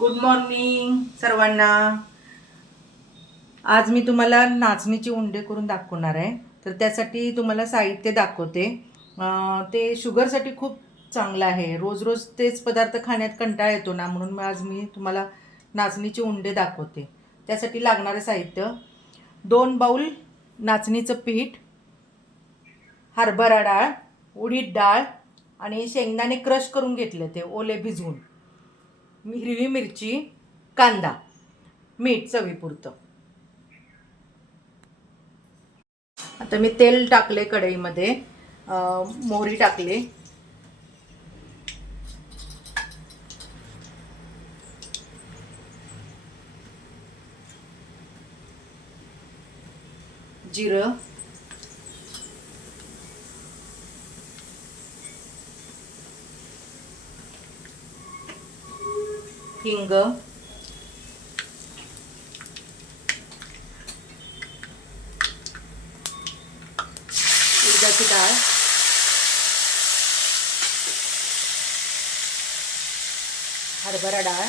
Good morning सर्वांना. आज मी तुम्हाला नाचणीचे उंडे करून दाखवणार आहे. तर त्यासाठी तुम्हाला साहित्य दाखवते. ते शुगरसाठी खूप चांगलं आहे. रोज रोज तेच पदार्थ खाण्यात कंटाळा येतो ना, म्हणून आज मी तुम्हाला नाचणीचे उंडे दाखवते. त्यासाठी लागणारे साहित्य: 2 बाउल नाचणीचं पीठ, हरभरा डाळ, उडीद डाळ आणि शेंगदाणे क्रश करून घेतले ते ओले भिजवून, हिरवी मिरची, कांदा, मीठ चवीपुरतं. आता मी तेल टाकले कढईमध्ये, मोहरी टाकले, जिरं, हिंग, उडदाची डाळ, हरभरा डाळ,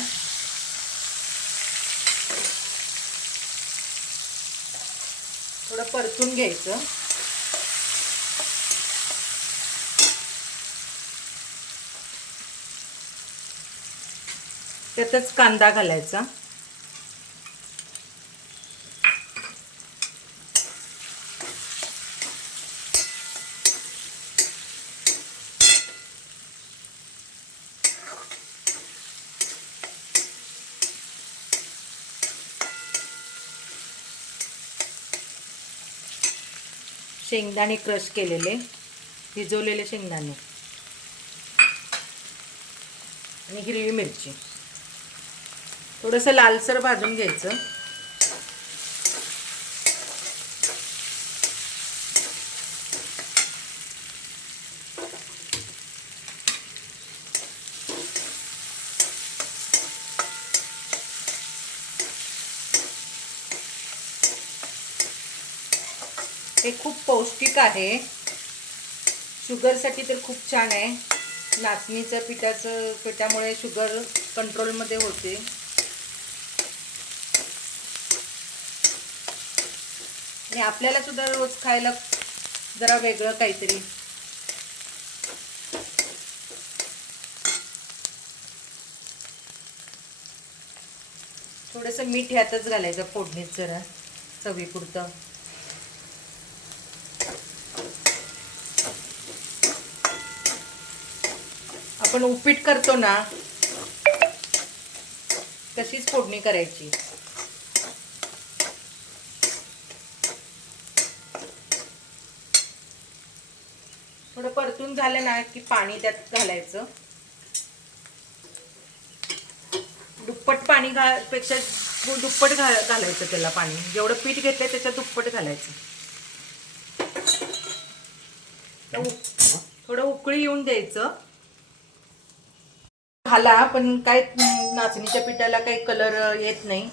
थोडं परतून घ्यायचं. त्यातच कांदा घालायचा. शेंगदाणे क्रश केलेले, भिजवलेले शेंगदाणे आणि हिरवी मिरची थोडंसं लालसर भाजून घ्यायचं. हे खूप पौष्टिक आहे. शुगरसाठी तर खूप छान आहे. नाचणीच्या पिठामुळे शुगर कंट्रोलमध्ये होते. आणि आपल्याला सुद्धा रोज खायला जरा वेगळं काहीतरी. थोडंसं मीठ ह्यातच घालायचं फोडणीत जरा चवीपुरतं. आपण उपीट करतो ना, तशीच फोडणी करायची. थोडं परतून झालं ना की पाणी त्यात घालायचं. दुप्पट पाणी पेक्षा दुप्पट घालायचं त्याला पाणी. जेवढं पीठ घेतलंय त्याच्या दुप्पट घालायचं. थोडं उकळी येऊन द्यायचं. घाला, पण काय नाचणीच्या पिठाला काही कलर येत नाही.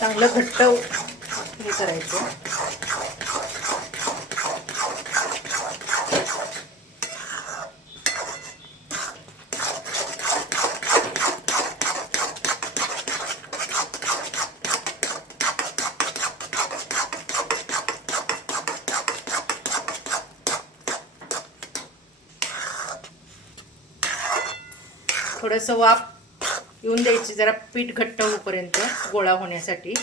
चांगलं घट्ट हे करायचं. थोडंसं वाफ येऊन द्यायची, जरा पीठ घट्ट होईपर्यंत गोळा होण्यासाठी.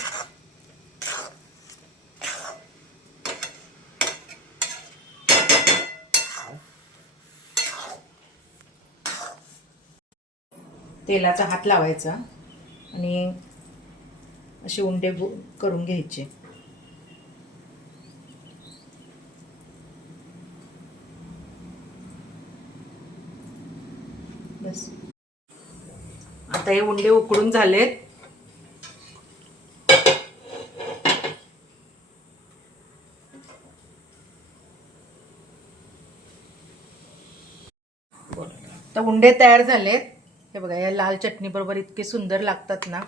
तेलाचा हात लावायचा आणि असे उंडे करून घ्यायचे. बस. आता हे उंडे उकडून झालेत. तर उंडे तयार झालेत. हे बघा, या लाल चटणी बरोबर इतके सुंदर लागतात ना.